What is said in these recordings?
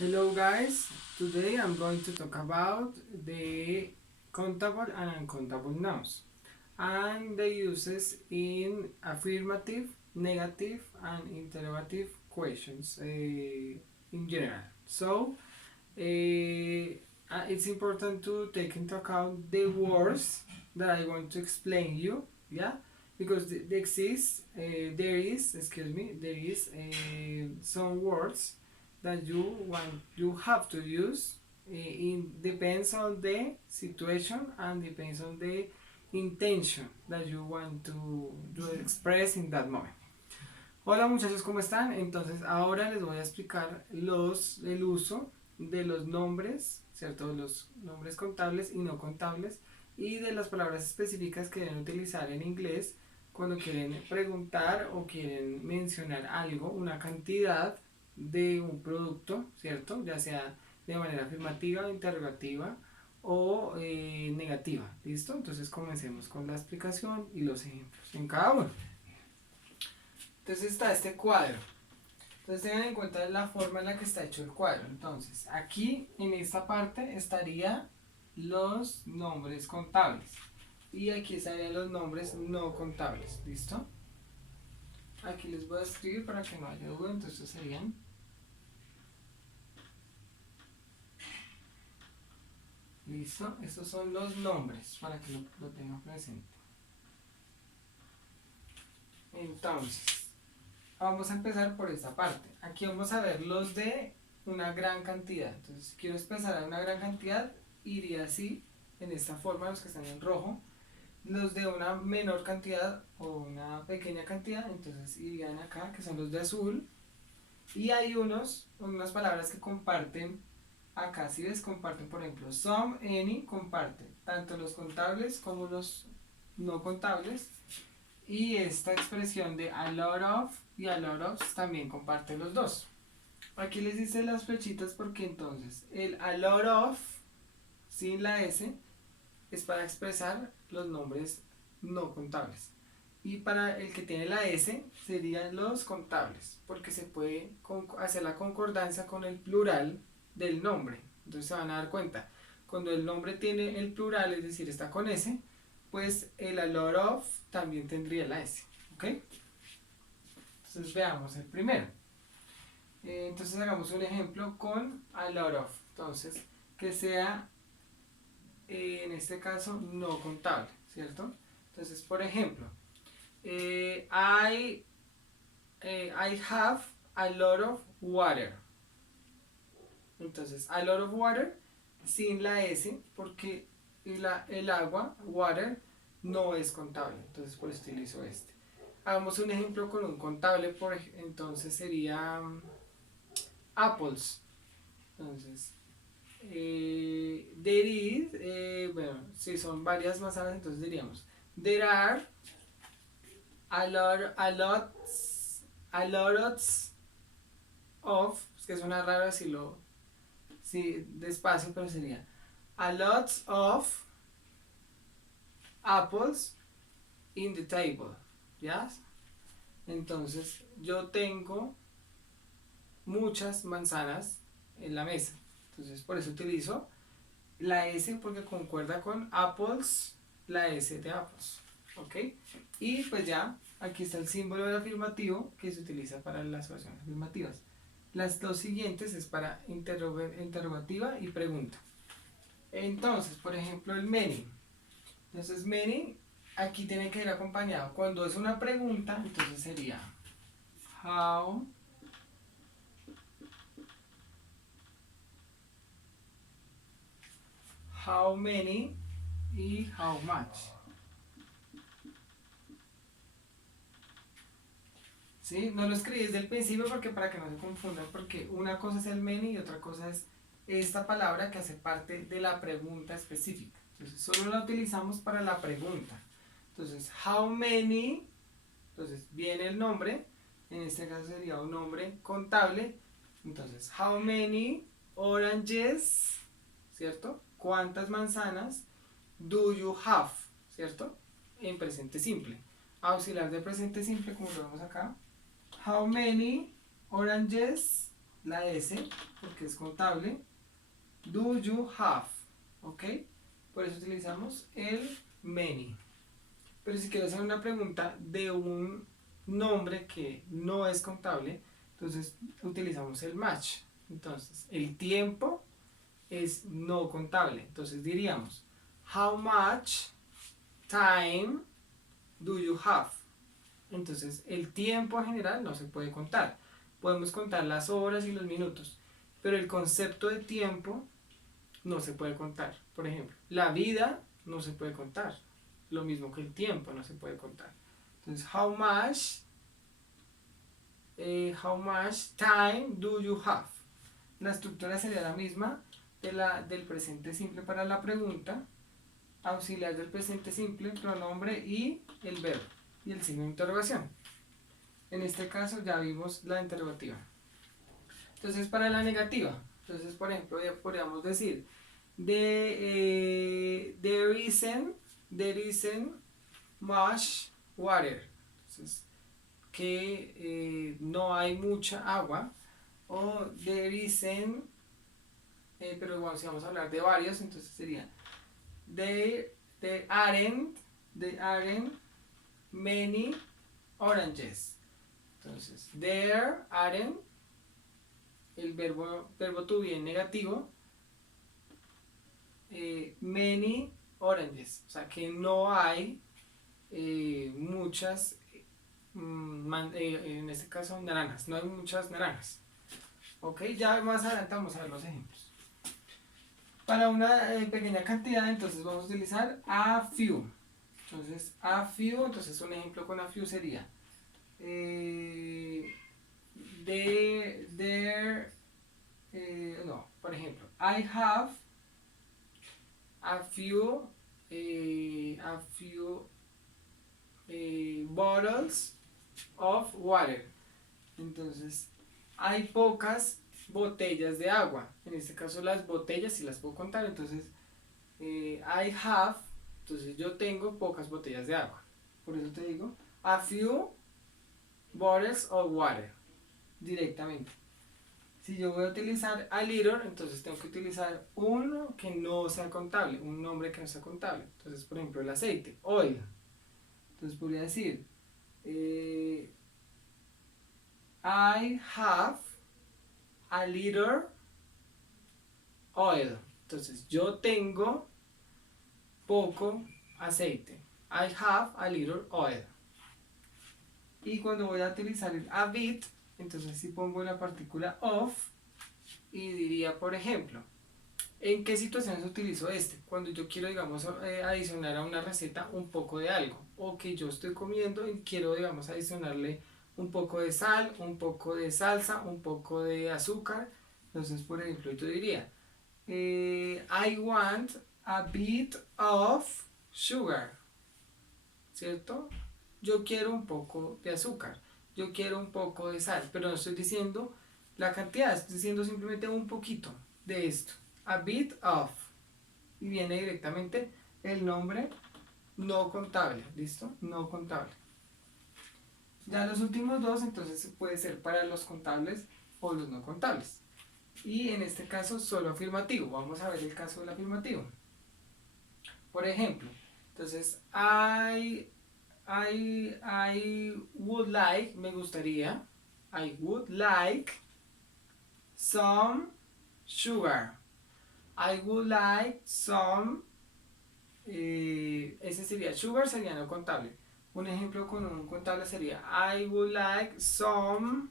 Hello guys, today I'm going to talk about the countable and uncountable nouns and the uses in affirmative, negative and interrogative questions in general. So it's important to take into account the words that I want to explain you, yeah, because there is some words that you have to use. In depends on the situation and depends on the intention that you want to express in that moment. Hola muchachos, ¿cómo están? Entonces ahora les voy a explicar el uso de los nombres, ¿cierto? Los nombres contables y no contables y de las palabras específicas que deben utilizar en inglés cuando quieren preguntar o quieren mencionar algo, una cantidad de un producto, ¿cierto? Ya sea de manera afirmativa, interrogativa o negativa, ¿listo? Entonces comencemos con la explicación y los ejemplos en cada uno. Entonces está este cuadro. Entonces tengan en cuenta la forma en la que está hecho el cuadro. Entonces, aquí en esta parte estarían los nombres contables. Y aquí estarían los nombres no contables. ¿Listo? Aquí les voy a escribir para que no haya duda. Entonces serían. ¿Listo? Estos son los nombres para que lo tengan presente. Entonces, vamos a empezar por esta parte. Aquí vamos a ver los de una gran cantidad. Entonces, si quiero expresar a una gran cantidad, iría así, en esta forma, los que están en rojo. Los de una menor cantidad o una pequeña cantidad, entonces irían acá, que son los de azul. Y hay unas palabras que comparten acá. Si ves, comparten, por ejemplo, some, any, comparten. Tanto los contables como los no contables. Y esta expresión de a lot of y a lot of también comparten los dos. Aquí les hice las flechitas porque entonces el a lot of sin la S es para expresar los nombres no contables. Y para el que tiene la S serían los contables, porque se puede hacer la concordancia con el plural del nombre. Entonces se van a dar cuenta, cuando el nombre tiene el plural, es decir, está con S, pues el a lot of también tendría la S. ¿Ok? Entonces veamos el primero. Entonces hagamos un ejemplo con a lot of. Entonces, que sea en este caso no contable, ¿cierto? Entonces, por ejemplo, I have a lot of water. Entonces, a lot of water sin la S porque el agua, water, no es contable. Entonces, por eso utilizo este. Hagamos un ejemplo con un contable, entonces sería apples. Entonces, there is, bueno, si son varias manzanas, entonces diríamos, there are a lots of, es que suena raro decirlo sí, despacio, pero sería a lots of apples in the table, ¿ya? Entonces yo tengo muchas manzanas en la mesa, entonces por eso utilizo la S porque concuerda con apples, la S de apples, ¿ok? Y pues ya, aquí está el símbolo del afirmativo que se utiliza para las oraciones afirmativas. Las dos siguientes es para interrogativa y pregunta. Entonces, por ejemplo, el many. Entonces, many aquí tiene que ir acompañado. Cuando es una pregunta, entonces sería how many y how much. ¿Sí? No lo escribí desde el principio porque para que no se confundan, porque una cosa es el many y otra cosa es esta palabra que hace parte de la pregunta específica. Entonces, solo la utilizamos para la pregunta. Entonces, how many, entonces viene el nombre, en este caso sería un nombre contable. Entonces, how many oranges, ¿cierto? ¿Cuántas manzanas do you have? ¿Cierto? En presente simple. Auxiliar de presente simple, como lo vemos acá. How many oranges la S, porque es contable. Do you have, ¿ok? Por eso utilizamos el many. Pero si quiero hacer una pregunta de un nombre que no es contable, entonces utilizamos el match. Entonces, el tiempo es no contable. Entonces diríamos, how much time do you have? Entonces, el tiempo en general no se puede contar. Podemos contar las horas y los minutos, pero el concepto de tiempo no se puede contar. Por ejemplo, la vida no se puede contar. Lo mismo que el tiempo no se puede contar. Entonces, how much time do you have? La estructura sería la misma del presente simple para la pregunta, auxiliar del presente simple, pronombre y el verbo y el signo de interrogación. En este caso ya vimos la interrogativa. Entonces, para la negativa, entonces por ejemplo ya podríamos decir there isn't much water. Entonces, que no hay mucha agua. O there isn't, pero bueno, si vamos a hablar de varios, entonces sería there aren't many oranges. Entonces, there aren't, el verbo to be en negativo, many oranges, o sea que no hay muchas, en este caso naranjas, no hay muchas naranjas. Ok, ya más adelante vamos a ver los ejemplos. Para una pequeña cantidad, entonces vamos a utilizar a few. Entonces, a few, entonces un ejemplo con a few sería no, por ejemplo, I have a few bottles of water. Entonces, hay pocas botellas de agua. En este caso, las botellas si las puedo contar. Entonces, I have, entonces yo tengo pocas botellas de agua. Por eso te digo, a few bottles of water. Directamente. Si yo voy a utilizar a little, entonces tengo que utilizar uno que no sea contable, un nombre que no sea contable. Entonces, por ejemplo, el aceite, oil. Entonces podría decir, I have a little oil. Entonces, yo tengo poco aceite. I have a little oil. Y cuando voy a utilizar el a bit, entonces si pongo la partícula of y diría, por ejemplo, ¿en qué situaciones utilizo este? Cuando yo quiero, digamos, adicionar a una receta un poco de algo, o que yo estoy comiendo y quiero, digamos, adicionarle un poco de sal, un poco de salsa, un poco de azúcar. Entonces, por ejemplo, yo diría, I want a bit of sugar, ¿cierto? Yo quiero un poco de azúcar, yo quiero un poco de sal, pero no estoy diciendo la cantidad, estoy diciendo simplemente un poquito de esto. A bit of. Y viene directamente el nombre no contable, ¿listo? No contable. Ya los últimos dos, entonces puede ser para los contables o los no contables. Y en este caso solo afirmativo. Vamos a ver el caso del afirmativo. Por ejemplo, entonces I would like, me gustaría, I would like some sugar. I would like some, ese sería, sugar sería no contable. Un ejemplo con un contable sería, I would like some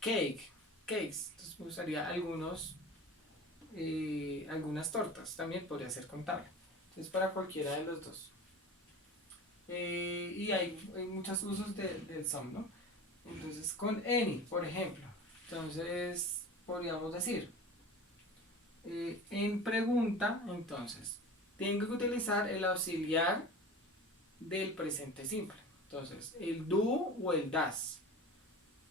cakes. Entonces me gustaría algunas tortas, también podría ser contable. Entonces para cualquiera de los dos. Y hay muchos usos del some, ¿no? Entonces con any, por ejemplo. Entonces podríamos decir, en pregunta, entonces, tengo que utilizar el auxiliar del presente simple. Entonces, el do o el das.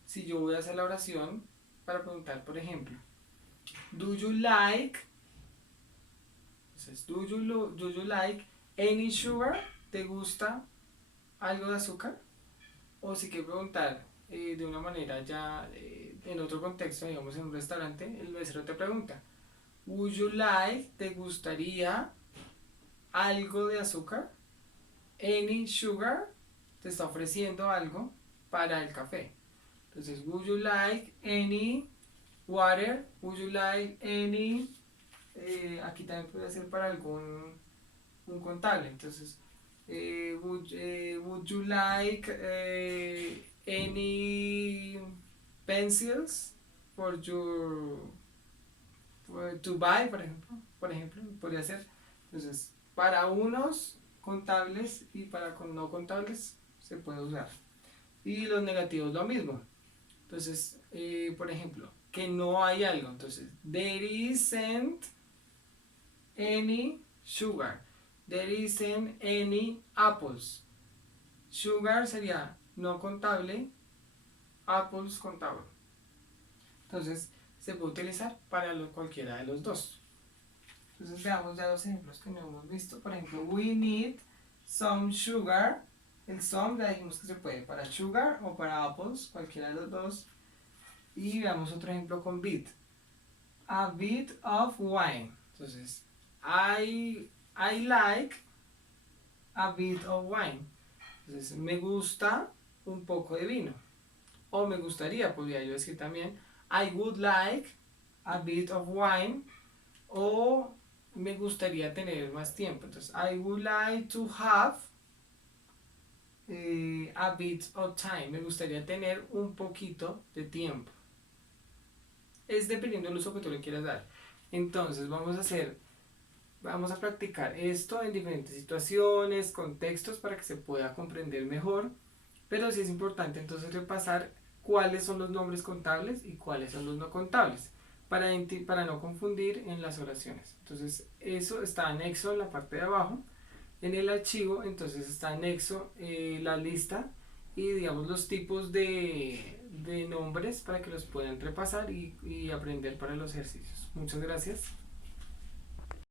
Si yo voy a hacer la oración para preguntar, por ejemplo, do you like, entonces, do you like any sugar? ¿Te gusta algo de azúcar? O si quiero preguntar, de una manera ya en otro contexto, digamos en un restaurante, el mesero te pregunta, would you like, ¿te gustaría algo de azúcar? Any sugar, te está ofreciendo algo para el café. Entonces, would you like any water? Would you like any... aquí también puede ser para algún un contable. Entonces, would you like any pencils for your to buy, por ejemplo, podría ser. Entonces, para unos contables y para con no contables se puede usar. Y los negativos lo mismo. Entonces, por ejemplo, que no hay algo. Entonces, there isn't any sugar. There isn't any apples. Sugar sería no contable, apples contable. Entonces, se puede utilizar para cualquiera de los dos. Entonces, veamos ya dos ejemplos que no hemos visto. Por ejemplo, we need some sugar. El some ya dijimos que se puede para sugar o para apples, cualquiera de los dos. Y veamos otro ejemplo con bit. A bit of wine. Entonces, I like a bit of wine. Entonces, me gusta un poco de vino. O me gustaría, podría yo decir también, I would like a bit of wine. O me gustaría tener más tiempo. Entonces, I would like to have a bit of time. Me gustaría tener un poquito de tiempo. Es dependiendo del uso que tú le quieras dar. Entonces, vamos a practicar esto en diferentes situaciones, contextos para que se pueda comprender mejor, pero sí es importante entonces repasar cuáles son los nombres contables y cuáles son los no contables para no confundir en las oraciones. Entonces eso está anexo en la parte de abajo. En el archivo entonces está anexo la lista y digamos los tipos de nombres para que los puedan repasar y aprender para los ejercicios. Muchas gracias.